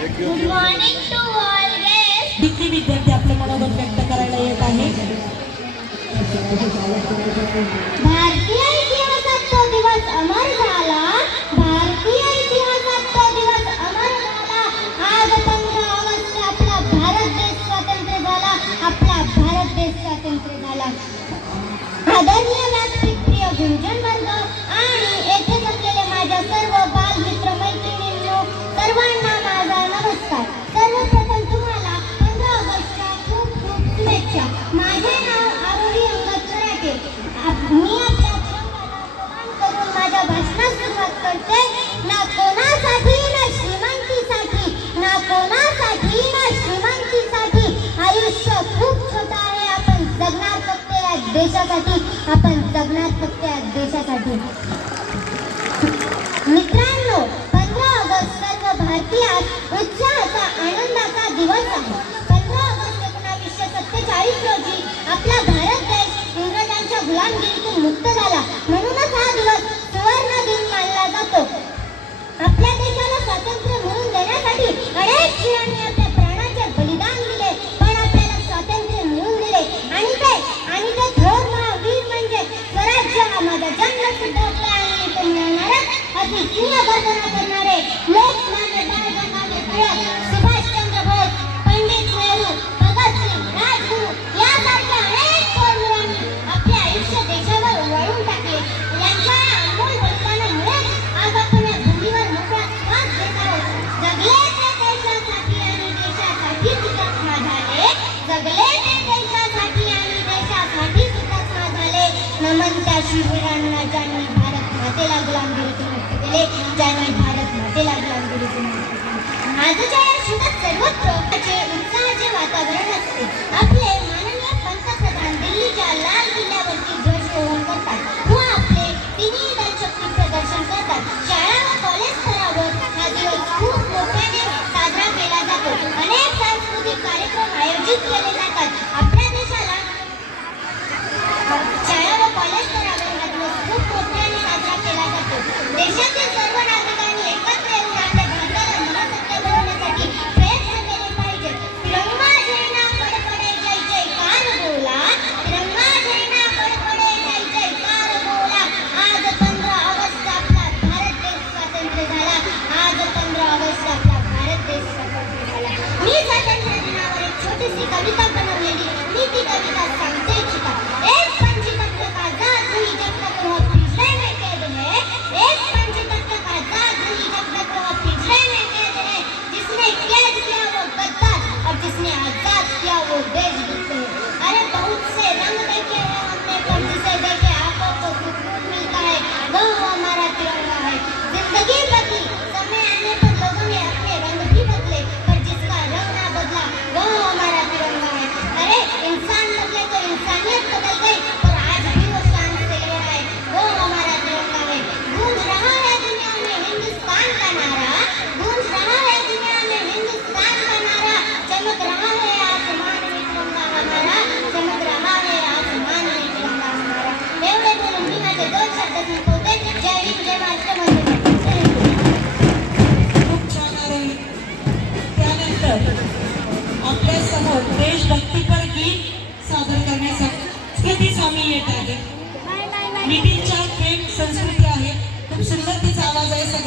Good morning to all guest. Degree विद्यार्थी आपले मनोगत व्यक्त करायला येत आहे. भारतीय इतिहासात तो दिवस अमर झाला. भारतीय इतिहासात तो दिवस अमर झाला. आज 15 ऑगस्ट आपला भारत देश स्वतंत्र झाला. आपला भारत देश स्वतंत्र झाला. आदरणीय व्यासपीठ, प्रिय गुरुजन वर्ग आणि येथे जमलेले माझ्या सर्व बालमित्र मैत्रिणींनो, सर्वांना माझा नमस्कार. सर्वप्रथम तुम्हाला 15 ऑगस्टच्या खूप खूप शुभेच्छा. माझे नाव आरोही अंगद कराटे. मी आपल्या तिरंगाला सलाम करून माझ्या भाषणास सुरुवात करते. ना कोणासाठी ना श्रीमंतीसाठी, ना कोणासाठी ना श्रीमंतीसाठी. आयुष्य खूप छोटं आहे. आपण जगणार फक्त या देशासाठी. आपण जगणार फक्त या देशासाठी. मित्रांनो, 15 ऑगस्ट सर्व भारतीयात उत्साहाचा आनंदाचा दिवस आहे. 15 ऑगस्ट 1947 रोजी आपला भारत देश इंग्रजांच्या गुलामगिरीतून मुक्त झाला. म्हणूनच हा दिवस सुवर्ण दिन मानला जातो. आपल्या देशाला स्वातंत्र्य मिळवून देण्यासाठी अनेक वीरांनी आपल्या प्राणाचे बलिदान दिले, पण आपल्याला स्वातंत्र्य मिळवून दिले. आणि ते थोर महावीर म्हणजे स्वराज्य हा माझा जन्मसिद्ध हक्क आहे आणि तो मिळवणारच अशी सिंहगर्जना करणारे लोकमान्य बाळ गंगाधर टिळक, सुभाषचंद्र बोस, पंडित नेहरू, भगतसिंग, राजगुरू यासारख्या अनेक थोरवीरांनी आपले आयुष्य देशावर वळवून टाकले. यांच्या अनमोल बलिदानामुळे आज आपण या भूमीवर मोकळा श्वास घेत आहोत. जगले ते देशासाठी आणि देशासाठी हुतात्मा झाले. जगले ते देशासाठी आणि देशासाठी हुतात्मा झाले. नमन त्या शूरवीरांना ज्यांनी भारत मातेला गुलामगिरीतून मुक्त केले, ज्यांनी भारत मातेला गुलामगिरीतून मुक्त केले. आजच्या या शुभ सर्वत्र उत्साहाचे वातावरण असते. आपले माननीय पंतप्रधान दिल्लीच्या लाल किल्ल्यावरती ध्वजारोहण करतात व आपले तिन्ही दलशक्ती प्रदर्शन करतात. शाळा व कॉलेज स्तरावर हा दिवस खूप मोठ्याने साजरा केला जातो. अनेक सांस्कृतिक कार्यक्रम आयोजित केले जातात. आपल्या देशाला शाळा व कॉलेज स्तरावर हा दिवस खूप मोठ्याने साजरा केला जातो. देशातील सर्व नागरिकांनी एकत्र येऊन आपल्या भारताला महासत्ता बनवण्यासाठी प्रयत्न केले पाहिजे. तिरंगा झेंडा फडफडे जय जयकार बोला. तिरंगा झेंडा फडफडे जय जयकार बोला. आज 15 ऑगस्ट आपला भारत देश स्वतंत्र झाला. आज 15 ऑगस्ट आपला भारत देश स्वतंत्र झाला. मी स्वातंत्र्य दिनावर एक छोटीशी कविता